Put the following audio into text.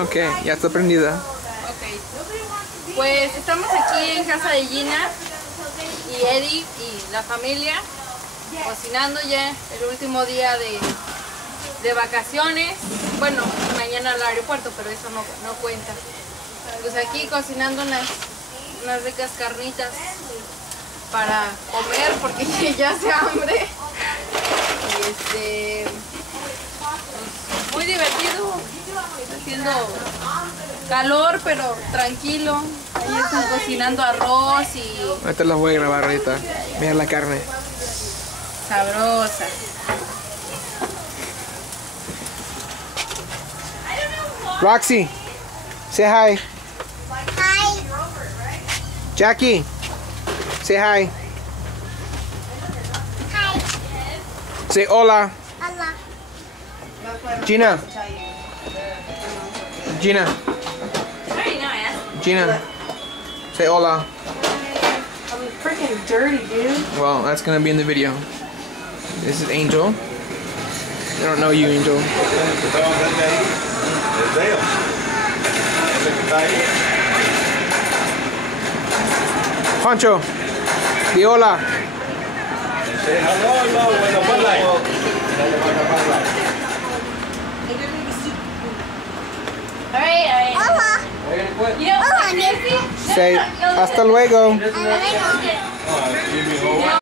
Ok, ya está prendida. Ok. Pues estamos aquí en casa de Gina y Eddie y la familia cocinando ya el último día de vacaciones. Bueno, mañana al aeropuerto, pero eso no cuenta. Pues aquí cocinando unas ricas carnitas para comer porque ya hace hambre. Y pues, muy divertido. Está haciendo calor, pero tranquilo. Ahí están cocinando arroz y Ahorita las voy a grabar ahorita. Mira la carne. sabrosa. Roxy, say hi. Hi. Jackie, say hi. Hi. Say hola. Hola. Gina. Gina. Gina. Say hola. I'm freaking dirty, dude. Well, that's gonna be in the video. This is Angel. I don't know you, Angel. Pancho, di hola. Alright. Hola. You know, Hola, Nancy. Say hasta luego. Hola.